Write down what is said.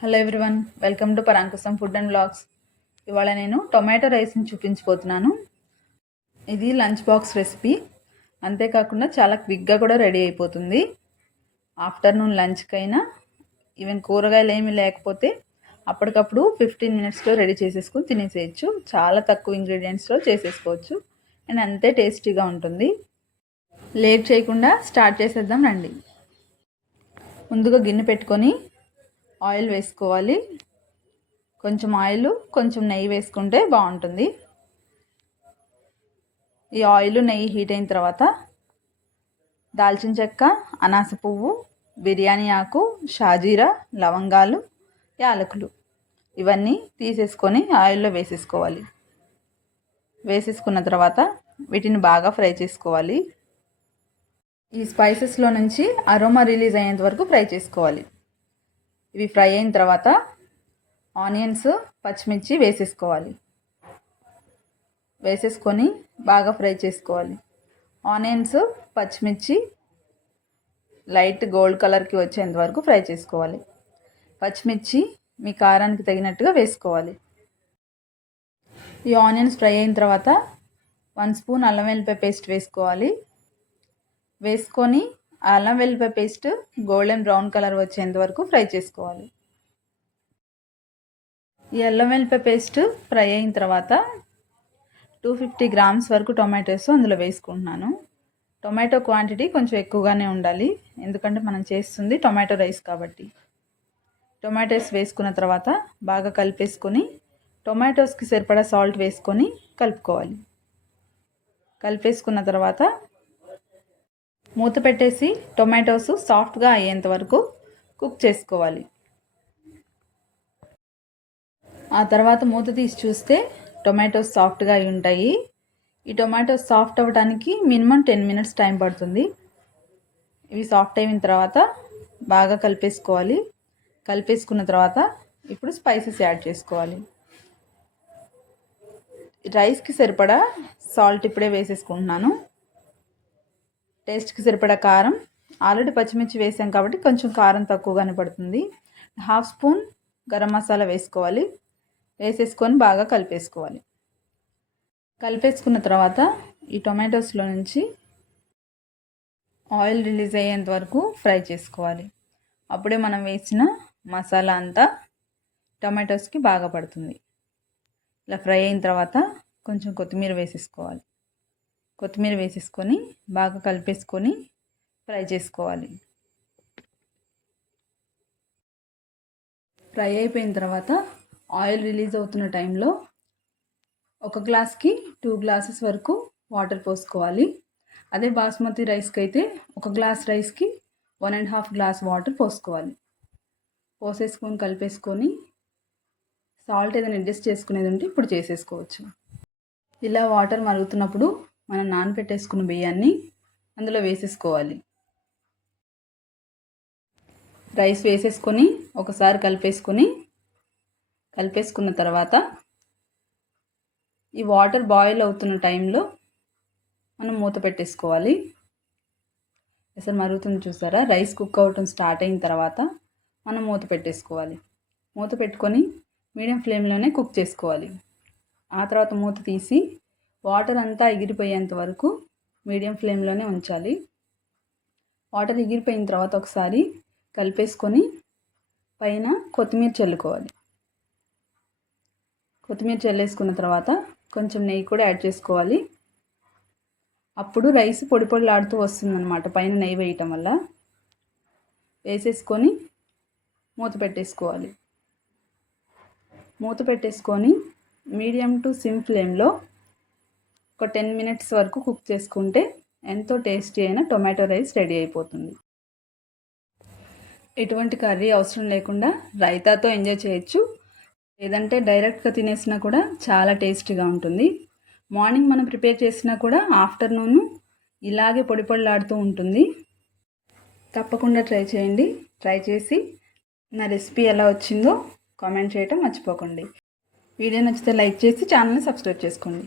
Hello everyone, welcome to Parankusham food and blogs. ఇవాళ నేను tomato రైస్ని చూపించబోతున్నాను. ఇది లంచ్ బాక్స్ రెసిపీ. అంతేకాకుండా చాలా క్విక్గా కూడా రెడీ అయిపోతుంది. ఆఫ్టర్నూన్ లంచ్కైనా, ఈవెన్ కూరగాయలు ఏమీ లేకపోతే అప్పటికప్పుడు 15 మినిట్స్లో రెడీ చేసేసుకొని తినేసేయచ్చు. చాలా తక్కువ ఇంగ్రీడియంట్స్లో చేసేసుకోవచ్చు అండ్ అంతే టేస్టీగా ఉంటుంది. లేట్ చేయకుండా స్టార్ట్ చేసేద్దాం రండి. ముందుగా గిన్నె పెట్టుకొని ఆయిల్ వేసుకోవాలి. కొంచెం ఆయిల్, కొంచెం నెయ్యి వేసుకుంటే బాగుంటుంది. ఈ ఆయిల్ నెయ్యి హీట్ అయిన తర్వాత దాల్చిన చెక్క, అనాస పువ్వు, బిర్యానీ ఆకు, షాజీరా, లవంగాలు, యాలకులు ఇవన్నీ తీసేసుకొని ఆయిల్లో వేసేసుకోవాలి. వేసేసుకున్న తర్వాత వీటిని బాగా ఫ్రై చేసుకోవాలి. ఈ స్పైసెస్లో నుంచి అరోమా రిలీజ్ అయ్యేంత వరకు ఫ్రై చేసుకోవాలి. ఇవి ఫ్రై అయిన తర్వాత ఆనియన్స్, పచ్చిమిర్చి వేసేసుకోవాలి. వేసేసుకొని బాగా ఫ్రై చేసుకోవాలి. ఆనియన్స్, పచ్చిమిర్చి లైట్ గోల్డ్ కలర్కి వచ్చేంత వరకు ఫ్రై చేసుకోవాలి. పచ్చిమిర్చి మీ కారానికి తగినట్టుగా వేసుకోవాలి. ఈ ఆనియన్స్ ఫ్రై అయిన తర్వాత 1 స్పూన్ అల్లం వెల్లిపాయ పేస్ట్ వేసుకోవాలి. వేసుకొని అల్లం వెల్లిపాయ పేస్ట్ గోల్డెన్ బ్రౌన్ కలర్ వచ్చేంత వరకు ఫ్రై చేసుకోవాలి. ఈ అల్లం వెల్లిపాయ పేస్ట్ ఫ్రై అయిన తర్వాత 250 గ్రామ్స్ వరకు టొమాటోస్ అందులో వేసుకుంటున్నాను. టొమాటో క్వాంటిటీ కొంచెం ఎక్కువగానే ఉండాలి, ఎందుకంటే మనం చేస్తుంది టొమాటో రైస్ కాబట్టి. టొమాటోస్ వేసుకున్న తర్వాత బాగా కలిపేసుకొని టొమాటోస్కి సరిపడా సాల్ట్ వేసుకొని కలుపుకోవాలి. కలిపేసుకున్న తర్వాత మూత పెట్టేసి టొమాటోస్ సాఫ్ట్గా అయ్యేంత వరకు కుక్ చేసుకోవాలి. ఆ తర్వాత మూత తీసి చూస్తే టొమాటోస్ సాఫ్ట్గా అయి ఉంటాయి. ఈ టొమాటోస్ సాఫ్ట్ అవ్వడానికి మినిమం 10 మినిట్స్ టైం పడుతుంది. ఇవి సాఫ్ట్ అయిన తర్వాత బాగా కలిపేసుకోవాలి. కలిపేసుకున్న తర్వాత ఇప్పుడు స్పైసెస్ యాడ్ చేసుకోవాలి. రైస్కి సరిపడా సాల్ట్ ఇప్పుడే వేసేసుకుంటున్నాను. టేస్ట్కి సరిపడా కారం, ఆల్రెడీ పచ్చిమిర్చి వేసాం కాబట్టి కొంచెం కారం తక్కువగానే పడుతుంది. 1/2 స్పూన్ గరం మసాలా వేసుకోవాలి. వేసేసుకొని బాగా కలిపేసుకోవాలి. కలిపేసుకున్న తర్వాత ఈ టొమాటోస్లో నుంచి ఆయిల్ రిలీజ్ అయ్యేంత వరకు ఫ్రై చేసుకోవాలి. అప్పుడే మనం వేసిన మసాలా అంతా టొమాటోస్కి బాగా పడుతుంది. ఇలా ఫ్రై అయిన తర్వాత కొంచెం కొత్తిమీర వేసేసుకోవాలి. కొత్తిమీర వేసేసుకొని బాగా కలిపేసుకొని ఫ్రై చేసుకోవాలి. ఫ్రై అయిపోయిన తర్వాత ఆయిల్ రిలీజ్ అవుతున్న టైంలో 1 గ్లాస్కి 2 గ్లాసెస్ వరకు వాటర్ పోసుకోవాలి. అదే బాస్మతి రైస్కి అయితే 1 గ్లాస్ రైస్కి 1.5 గ్లాస్ వాటర్ పోసుకోవాలి. పోసేసుకొని కలిపేసుకొని సాల్ట్ ఏదైనా అడ్జస్ట్ చేసుకునేది ఉంటే ఇప్పుడు చేసేసుకోవచ్చు. ఇలా వాటర్ మరుగుతున్నప్పుడు మనం నానబెట్టేసుకున్న బియ్యాన్ని అందులో వేసేసుకోవాలి. రైస్ వేసేసుకొని ఒకసారి కలిపేసుకున్న తర్వాత ఈ వాటర్ బాయిల్ అవుతున్న టైంలో మనం మూత పెట్టేసుకోవాలి. అసలు మరుగుతుంది చూసారా? రైస్ కుక్ అవ్వటం స్టార్ట్ అయిన తర్వాత మనం మూత పెట్టేసుకోవాలి. మూత పెట్టుకొని మీడియం ఫ్లేమ్లోనే కుక్ చేసుకోవాలి. ఆ తర్వాత మూత తీసి వాటర్ అంతా ఎగిరిపోయేంత వరకు మీడియం ఫ్లేమ్లోనే ఉంచాలి. వాటర్ ఎగిరిపోయిన తర్వాత ఒకసారి కలిపేసుకొని పైన కొత్తిమీర చల్లుకోవాలి. కొత్తిమీర చల్లేసుకున్న తర్వాత కొంచెం నెయ్యి కూడా యాడ్ చేసుకోవాలి. అప్పుడు రైస్ పొడి పొడిలాడుతూ వస్తుందన్నమాట, పైన నెయ్యి వేయటం వల్ల. వేసేసుకొని మూత పెట్టేసుకోవాలి. మూత పెట్టేసుకొని మీడియం టు సిమ్ ఫ్లేమ్లో ఒక 10 మినిట్స్ వరకు కుక్ చేసుకుంటే ఎంతో టేస్టీ అయిన టొమాటో రైస్ రెడీ అయిపోతుంది. ఎటువంటి కర్రీ అవసరం లేకుండా రైతాతో ఎంజాయ్ చేయొచ్చు. లేదంటే డైరెక్ట్గా తినేసినా కూడా చాలా టేస్టీగా ఉంటుంది. మార్నింగ్ మనం ప్రిపేర్ చేసినా కూడా ఆఫ్టర్నూన్ ఇలాగే పొడి పొడిలాడుతూ ఉంటుంది. తప్పకుండా ట్రై చేయండి. ట్రై చేసి నా రెసిపీ ఎలా వచ్చిందో కామెంట్ చేయటం మర్చిపోకండి. వీడియో నచ్చితే లైక్ చేసి ఛానల్ని సబ్స్క్రైబ్ చేసుకోండి.